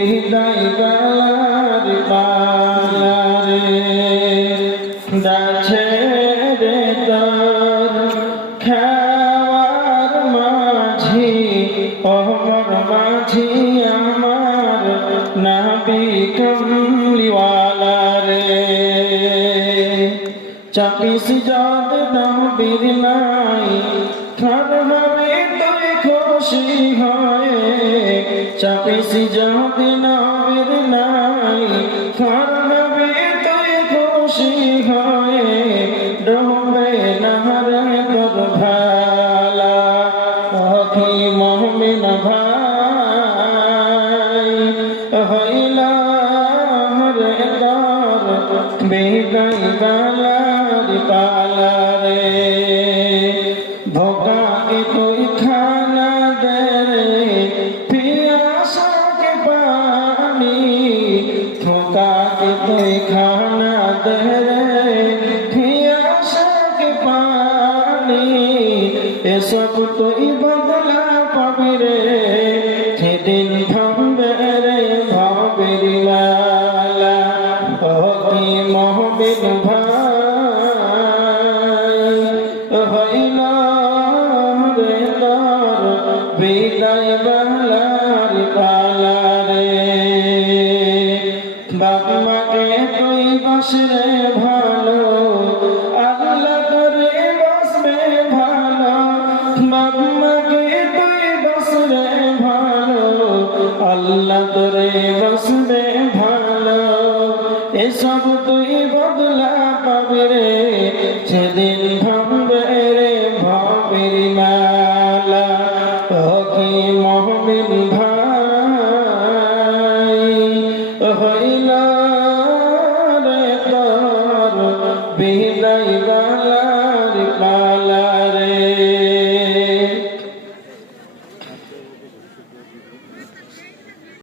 বিদায় বেলার পালারে ডাছে রে তোর খাওয়ার মাঝি ওমর মাঝি আমার নবী কমলিওয়ালা রে চাপিস যাদ নবীর নাই খার হবে তুই খুশি হয়ে চাপিস যাদ নবীর নাই খার হবে তুই খুশি হয়ে ডোবে নারে তোর ভালা অখি মুমিন ভাই হইলা রে তোর বিদায় বেলার পালারে ধোকা কে তুই খানা দে রে পিয়াসা के पानी धोखा के तुई खाना दे रे पियासा के पानी ये सब तुई बदला पाबी रे सेदिन भांबे रे भाबेरी वाला ओकी मोहबिन भाई हइला रे तार বিদায় বেলার পালারে বাপ মাকে তুই বাসরে ভালো আল্লাহ তোরে বাসবে ভালো বাপ মাকে তুই বাসরে ভালো আল্লাহ তোরে বাসবে ভালো এসব তুই বদলা পাবে রে সেদিন ভাববে রে ভাবের মালা ওকে মুমিন ভাই হইলা রে তোর বিদায়